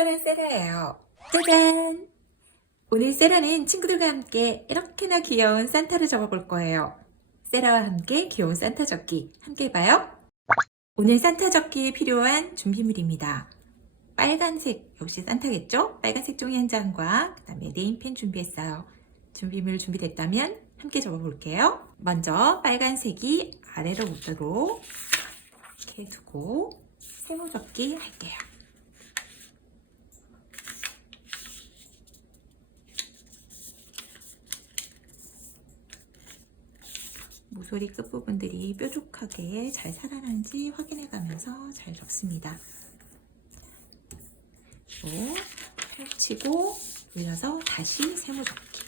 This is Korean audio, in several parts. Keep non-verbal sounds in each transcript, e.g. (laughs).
친절한 세라예요. 짜잔! 오늘 세라는 친구들과 함께 이렇게나 귀여운 산타를 접어볼 거예요. 세라와 함께 귀여운 산타 접기 함께 해봐요. 오늘 산타 접기에 필요한 준비물입니다. 빨간색 역시 산타겠죠? 빨간색 종이 한 장과 그 다음에 네임펜 준비했어요. 준비물 준비됐다면 함께 접어볼게요. 먼저 빨간색이 아래로 묻도록 이렇게 두고 세모 접기 할게요. 모서리 끝부분들이 뾰족하게 잘 살아나는지 확인해 가면서 잘 접습니다. 그리고 펼치고 올려서 다시 세모 접기.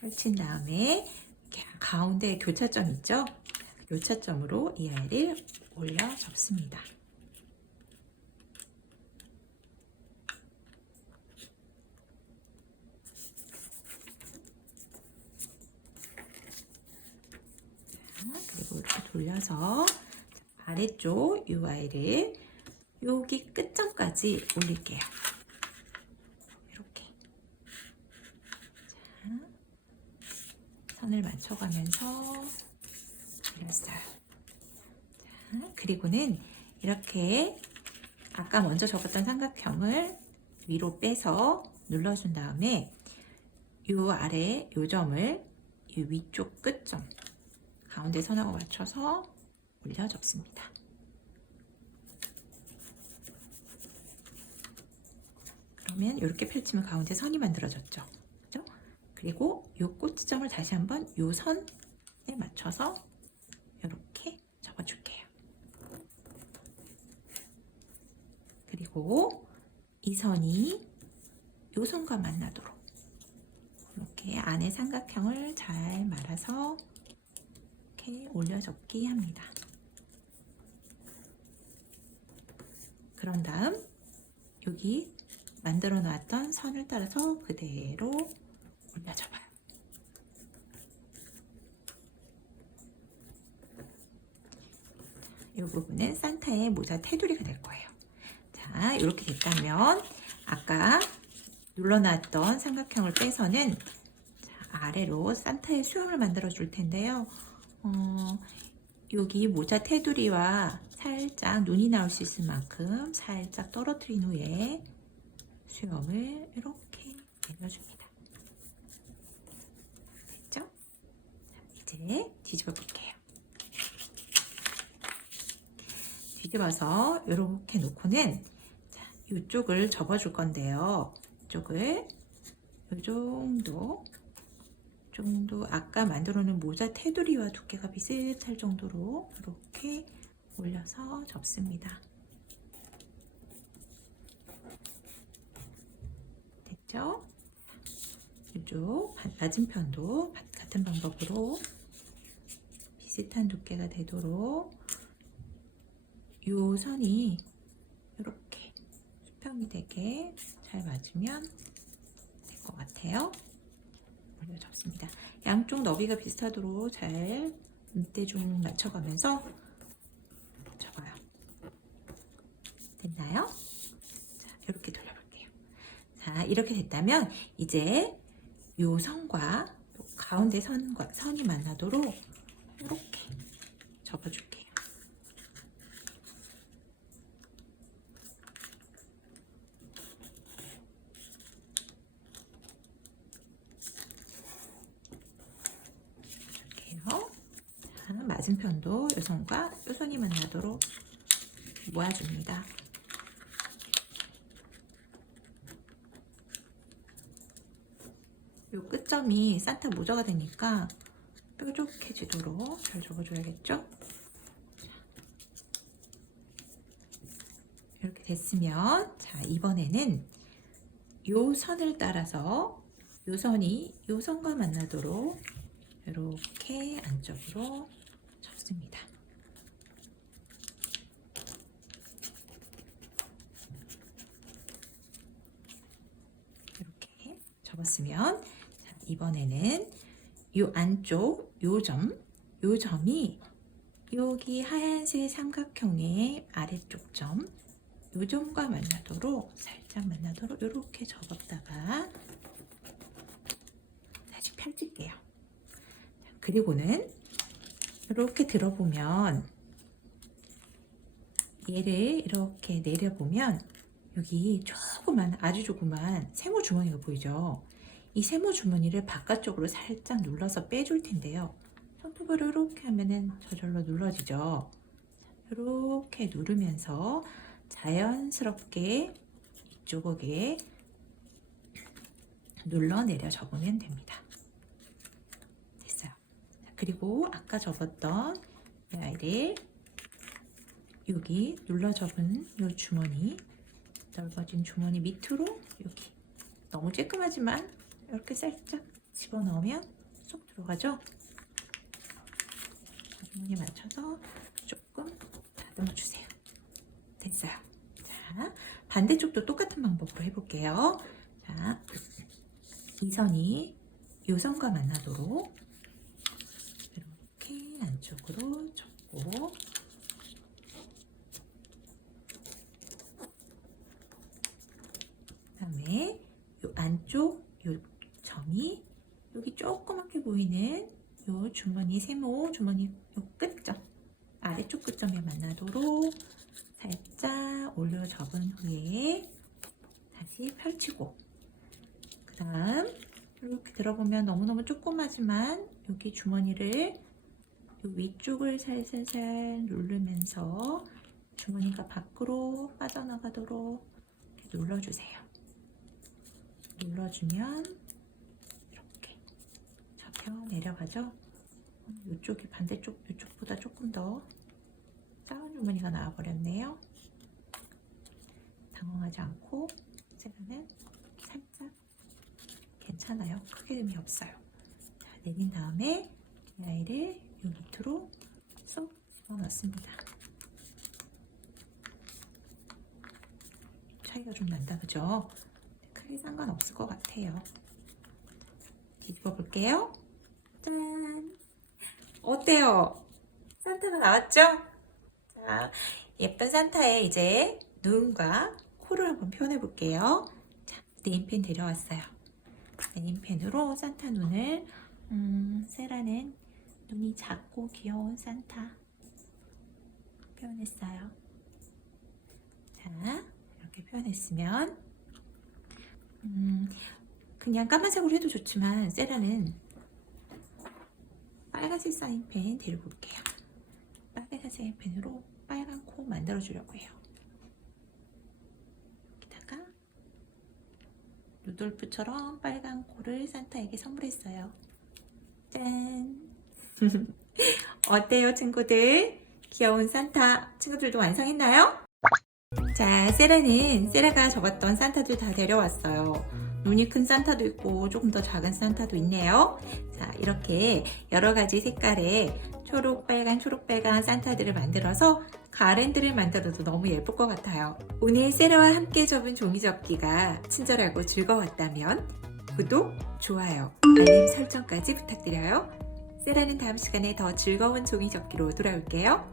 펼친 다음에 가운데 교차점 있죠? 교차점으로 이 알을 올려 접습니다. 그리고 이렇게 돌려서 아래쪽 UI를 여기 끝점까지 올릴게요. 이렇게. 자, 선을 맞춰가면서 올렸어요. 자, 그리고는 이렇게 아까 먼저 접었던 삼각형을 위로 빼서 눌러준 다음에 이 아래 요 점을 이 위쪽 끝점 가운데 선하고 맞춰서 올려 접습니다. 그러면 이렇게 펼치면 가운데 선이 만들어졌죠. 그죠? 그리고 이 꼭지점을 다시 한번 이 선에 맞춰서 이렇게 접어줄게요. 그리고 이 선이 이 선과 만나도록 이렇게 안에 삼각형을 잘 말아서 이렇게 올려접기 합니다. 그런 다음 여기 만들어 놨던 선을 따라서 그대로 올려줘봐요. 이 부분은 산타의 모자 테두리가 될 거예요. 자, 이렇게 됐다면 아까 눌러놨던 삼각형을 빼서는 자, 아래로 산타의 수염을 만들어 줄 텐데요. 어, 여기 모자 테두리와 살짝 눈이 나올 수 있을 만큼 살짝 떨어뜨린 후에 수염을 이렇게 내려줍니다. 됐죠? 자, 이제 뒤집어 볼게요. 뒤집어서 이렇게 놓고는 자, 이쪽을 접어줄 건데요. 이쪽을 이 정도 정도 아까 만들어 놓은 모자 테두리와 두께가 비슷할 정도로 이렇게 올려서 접습니다. 됐죠? 이쪽 맞은편도 같은 방법으로 비슷한 두께가 되도록 이 선이 이렇게 수평이 되게 잘 맞으면 될 것 같아요. 올려 접습니다. 양쪽 너비가 비슷하도록 잘 밑대중 맞춰가면서 접어요. 됐나요? 자, 이렇게 돌려볼게요. 자, 이렇게 됐다면 이제 요 선과 가운데 선과 선이 만나도록 이렇게 접어줄게요. 자, 맞은편도 요 선과 요 선이 만나도록 모아줍니다. 요 끝점이 산타 모자가 되니까 뾰족해지도록 잘 접어줘야겠죠? 이렇게 됐으면 자 이번에는 요 선을 따라서 요 선이 요 선과 만나도록 이렇게 안쪽으로 접습니다. 이렇게 접었으면 자, 이번에는 요 안쪽 요 점, 요 점이 여기 하얀색 삼각형의 아래쪽 점, 요 점과 만나도록 살짝 만나도록 이렇게 접었다가 다시 펼칠게요. 자, 그리고는 이렇게 들어보면 얘를 이렇게 내려보면 여기 조그만 아주 조그만 세모 주머니가 보이죠? 이 세모 주머니를 바깥쪽으로 살짝 눌러서 빼줄 텐데요. 손톱으로 이렇게 하면은 저절로 눌러지죠. 이렇게 누르면서 자연스럽게 이쪽에 눌러내려 접으면 됩니다. 그리고 아까 접었던 이 아이를 여기 눌러 접은 이 주머니 넓어진 주머니 밑으로 여기 너무 쬐끔하지만 이렇게 살짝 집어넣으면 쏙 들어가죠? 주머니에 맞춰서 조금 다듬어 주세요. 됐어요. 자, 반대쪽도 똑같은 방법으로 해볼게요. 자, 이 선이 이 선과 만나도록 이렇게 안쪽으로 접고. 그다음에 이 안쪽 이 점이 여기 조그맣게 보이는 이 주머니 세모 주머니 이 끝점 아래쪽 끝점에 만나도록 살짝 올려 접은 후에 다시 펼치고. 그 다음 이렇게 들어보면 너무너무 조그마지만 여기 주머니를 이 위쪽을 살살살 누르면서 주머니가 밖으로 빠져나가도록 눌러주세요. 눌러주면 이렇게 접혀 내려가죠. 이쪽이 반대쪽 이쪽보다 조금 더 작은 주머니가 나와버렸네요. 당황하지 않고 세면은 살짝 괜찮아요. 크게 의미 없어요. 자, 내린 다음에 이 아이를 이 밑으로 쏙 집어넣습니다. 차이가 좀 난다, 그죠? 크게 상관없을 것 같아요. 뒤집어 볼게요. 짠! 어때요? 산타가 나왔죠? 자, 예쁜 산타에 이제 눈과 코를 한번 표현해 볼게요. 자, 네임펜 데려왔어요. 네임펜으로 산타 눈을, 음, 세라는 눈이 작고 귀여운 산타 표현했어요. 자, 이렇게 표현했으면, 음, 그냥 까만색으로 해도 좋지만, 세라는 빨간색 사인펜 데리고 올게요. 빨간색 사인펜으로 빨간 코 만들어 주려고 해요. 여기다가 루돌프처럼 빨간 코를 산타에게 선물했어요. 짠! (laughs) 어때요, 친구들? 귀여운 산타 친구들도 완성했나요? 자, 세라는 세라가 접었던 산타들 다 데려왔어요. 눈이 큰 산타도 있고 조금 더 작은 산타도 있네요. 자, 이렇게 여러 가지 색깔의 초록, 빨간, 초록, 빨간 산타들을 만들어서 가랜드를 만들어도 너무 예쁠 것 같아요. 오늘 세라와 함께 접은 종이접기가 친절하고 즐거웠다면 구독, 좋아요, 알림 설정까지 부탁드려요. 세라는 다음 시간에 더 즐거운 종이 접기로 돌아올게요.